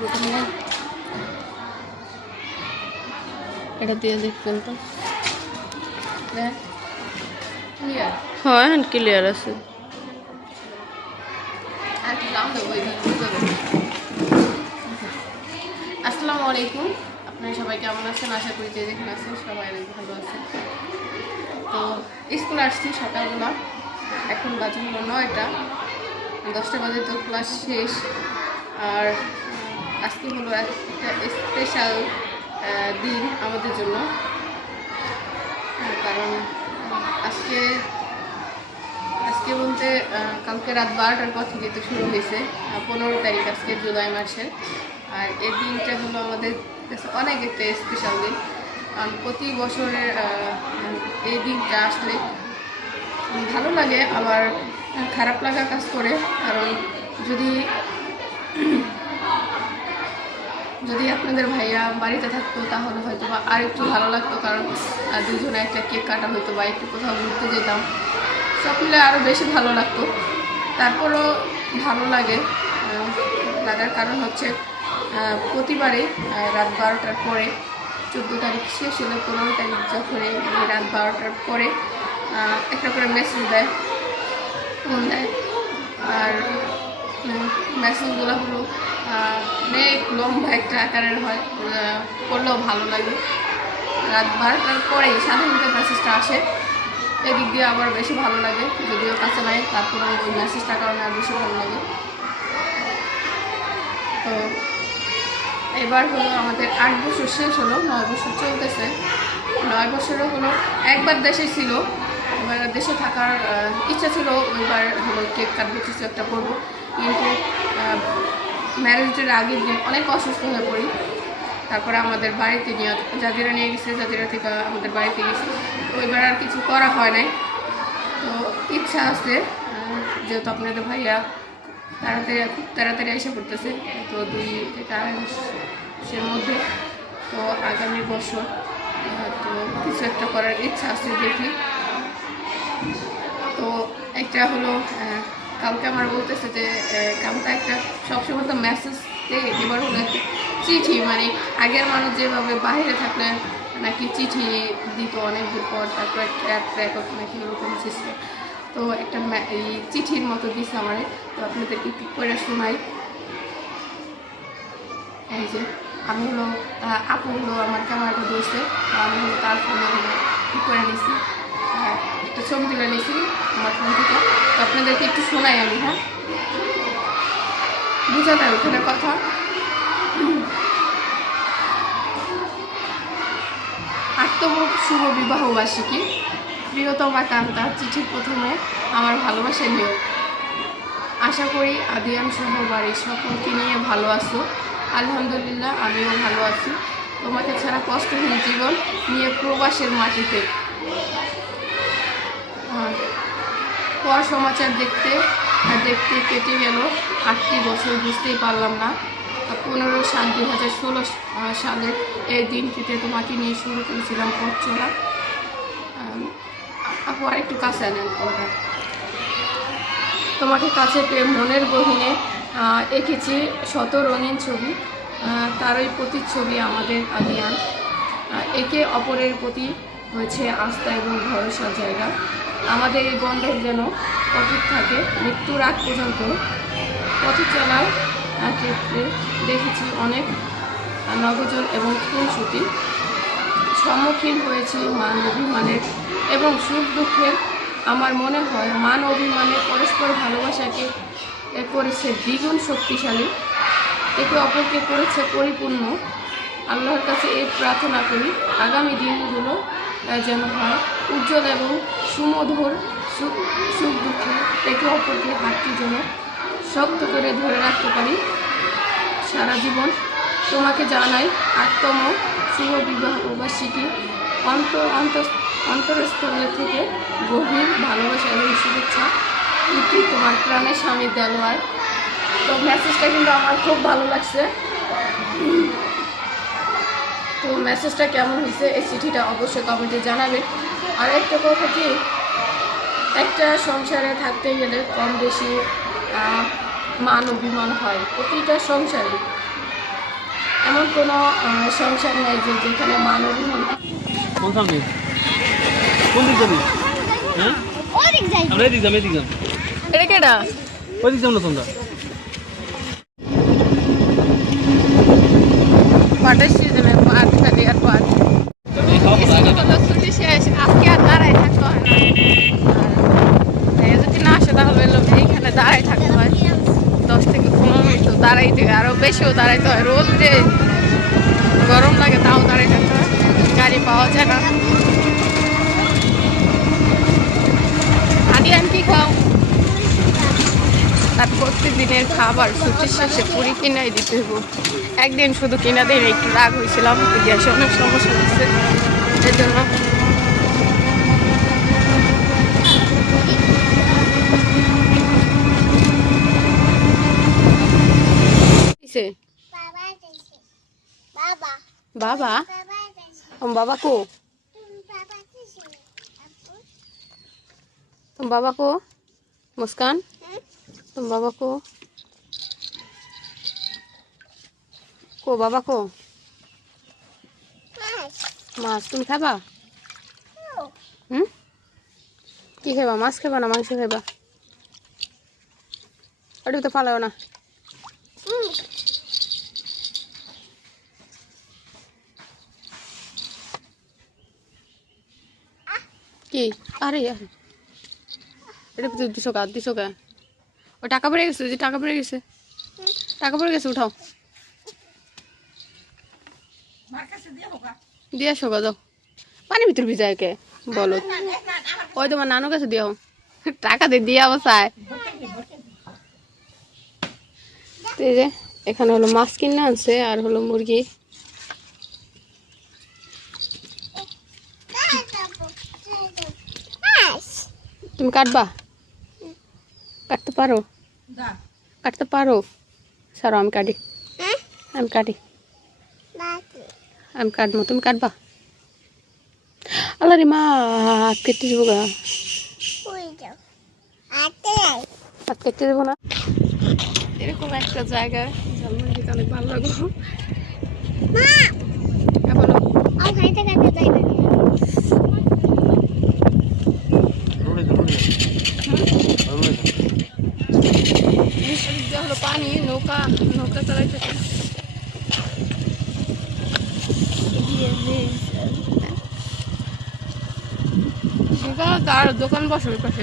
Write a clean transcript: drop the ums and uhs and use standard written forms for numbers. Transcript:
প্রথমে এটা দিয়ে দেখবেন তো। হ্যাঁ হ্যাঁ ক্লিয়ার আছে। আসসালামু আলাইকুম, আপনারা সবাই কেমন আছেন? আশা করি যে যেখানে আছেন সবাই অনেক ভালো আছেন। তো স্কুল আসছি সকালবেলা, এখন বাজে হলো 9টা, 10টা বাজে তো ক্লাস শেষ। আর আজকে হলো একটা স্পেশাল দিন আমাদের জন্য, কারণ আজকে বলতে কালকে রাত 12টার পর থেকে তো শুরু হয়েছে 15 তারিখ আজকে জুলাই মাসের। আর এই দিনটা হলো আমাদের কাছে অনেক একটা স্পেশাল দিন, কারণ প্রতি বছরের এই দিনটা আসলে ভালো লাগে, আবার খারাপ লাগা কাজ করে। কারণ যদি আপনাদের ভাইয়া বাড়িতে থাকতো তাহলে হয়তো বা আর একটু ভালো লাগতো, কারণ দুজনে একটা কেক কাটা হইতো বা একটু কোথাও ঘুরতে যেতাম, সব মিলে আরও বেশি ভালো লাগতো। তারপরও ভালো লাগার কারণ হচ্ছে প্রতিবারেই রাত 12টার পরে 14 তারিখ শেষ হলে 15 তারিখ যখন রাত 12টার পরে একটা করে মেসেজ দেয়, ফোন দেয়। আর মেসেজগুলো হলো অনেক লম্বা একটা আকারের হয়, পড়লেও ভালো লাগে। রাত 12টার পরেই স্বাধীনতার মেসেজটা আসে, এদিক দিয়ে আবার বেশি ভালো লাগে, যদিও কাছে নাই তারপরে ওই মেসেজটার কারণে আর বেশি ভালো লাগে। তো এবার হলো আমাদের 8 বছর শেষ হলো, 9 বছর চলতেছে। 9 বছরও হলো একবার দেশে ছিল, এবার দেশে থাকার ইচ্ছা ছিল, ওইবার হলো কেক কাটবো, কিছু একটা করবো। কিন্তু ম্যারেজের আগের দিন অনেক অসুস্থ হয়ে পড়ি, তারপরে আমাদের বাড়িতে জাজিরা নিয়ে গেছে, জাজিরা থেকে আমাদের বাড়িতে গেছে। তো এবার আর কিছু করা হয় নাই। তো ইচ্ছা আছে, যেহেতু আপনাদের ভাইয়া খুব তাড়াতাড়ি এসে পড়তেছে, তো 2 থেকে 2.5 মাসের মধ্যে, তো আগামী বছর তো কিছু একটা করার ইচ্ছা আছে, দেখি। তো একটা হলো কালকে আমার বলতেছে যে কালকে একটা সবসময় তো মেসেজ দেয়, এবার হলো একটা চিঠি, মানে আগের মানুষ যেভাবে বাইরে থাকলে নাকি চিঠি দিত অনেক দূর পর, তারপরে ট্র্যাক নাকি ওরকম সিস্টেম। তো একটা এই চিঠির মতো দিচ্ছে আমারে, তো আপনাদেরকে একটু করে শোনাই। এই যে আমি হলো আপু হলো আমার ক্যামেরাটা ধরছে, আমি হলো তার ফোনে হলো ঠিক করে নিছি, একটা ছবি তুলে নিয়েছি আমার ফোন থেকে। তো আপনাদেরকে একটু শোনাই আমি, হ্যাঁ, বুঝা যায় ওখানে কথা। আত্মম শুভ বিবাহ বার্ষিকী, প্রিয়তমা কান্তা, চিঠির প্রথমে আমার ভালোবাসা নিও। আশা করি আদিয়ান সহ বাড়ির সকলকে নিয়ে ভালো আছো। আলহামদুলিল্লাহ আমিও ভালো আছি। তোমাকে ছাড়া কষ্টহীন জীবন নিয়ে প্রবাসের মাটিতে। পর সমাচার দেখতে কেটে গেল 8টি বছর, বুঝতেই পারলাম না। 15/7/2016 সালের এই দিনটিতে তোমাকে নিয়ে শুরু করেছিলাম পথ চলা। আপু আর একটু কাছে আনেন ওটা। তোমাকে কাছে পেয়ে মনের গহীনে এঁকেছি শত রঙিন ছবি, তারই প্রতিচ্ছবি আমাদের আদিয়ান। একে অপরের প্রতি হয়েছে আস্থা এবং ভরসার জায়গা। আমাদের এই বন্ধন যেন অটুট থাকে মৃত্যুর আগ পর্যন্ত। পথে চলার ক্ষেত্রে দেখেছি অনেক নগজল এবং খুনসুটি, সম্মুখীন হয়েছি মান অভিমানের এবং সুখ দুঃখের। আমার মনে হয় মান অভিমানের পরস্পর ভালোবাসাকে করেছে দ্বিগুণ শক্তিশালী, একে অপরকে করেছে পরিপূর্ণ। আল্লাহর কাছে এই প্রার্থনা করি আগামী দিনগুলো যেন হয় উজ্জ্বল এবং সুমধুর। সুখ দুঃখে একে অপরকে হাতটি যেন শক্ত করে ধরে রাখতে পারি সারা জীবন। তোমাকে জানাই 8তম শুভ বিবাহ বার্ষিকী অন্তরস্থল থেকে গভীর ভালোবাসা এবং শুভেচ্ছা। ইতি তোমার প্রাণের স্বামী দেলোয়ার। তো মেসেজটা কিন্তু আমার খুব ভালো লাগছে। তো মেসেজটা কেমন হয়েছে, এই চিঠিটা অবশ্যই কমেন্টে জানাবেন। আর একটা কথা কি, একটা সংসারে থাকতে গেলে কম বেশি মান অভিমান হয় প্রতিটা সংসারে। এমন কোনো সংসার নেই যে যেখানে মানব কোন সামনে কোন দিক যাবি হ্যাঁ ওদিক যাই আমরা এদিক যাম এটা কেডা ওই দিক যাম না তোমরা পাটের সিজনে পাট খালি আর পাট ছুটি শেষ আজকে আর দাঁড়ায় থাকতে হয় না আর যদি না আসে তাহলে এইখানে দাঁড়ায় থাকতে হয় 10 থেকে 15 মিনিট তো দাঁড়াইতে আরো বেশিও দাঁড়াইতে হয় রোদ্রে গরম লাগে তাও দাঁড়াই থাকতে হয় গাড়ি পাওয়া যায় না আদি কি খাও তার প্রতিদিনের খাবার ছুটির শেষে পুরি কিনাই দিতে হবো একদিন শুধু কিনা দিন একটু রাগ হয়েছিলাম গ্যাসে অনেক সমস্যা হচ্ছে এর জন্য বাবা বাবা বাবা বাবা কো तुम बाबा को मुस्कान तुम बाबा को बाबा को माছ তুমি খাবা কি খাবা মাছ খাবা না মাংস খাবা ওটা তো ফালাও না কি আরে আরে এটা দিছো কা ও টাকা পড়ে গেছে যে টাকা পড়ে গেছে উঠাও দিয়ে আসো দাও পানি ভিতর ভিজায় কে বলো ওই তোমার নানু কাছে দিও টাকা দিয়ে অবস্থায় এই যে এখানে হলো মাছ কিনে আনছে আর হলো মুরগি তুমি কাটবা কাটতে পারো সারো আমি কাটি আমি কাটবো তুমি কাটবা আল্লাহ রে মা কেটে দেবো গা হাত কেটে দেবো না এরকম একটা জায়গায় ঝালমুড়ি অনেক ভালো লাগলো বলো হলো পানি নৌকা চালাইতে তার দোকান বসে ওই পাশে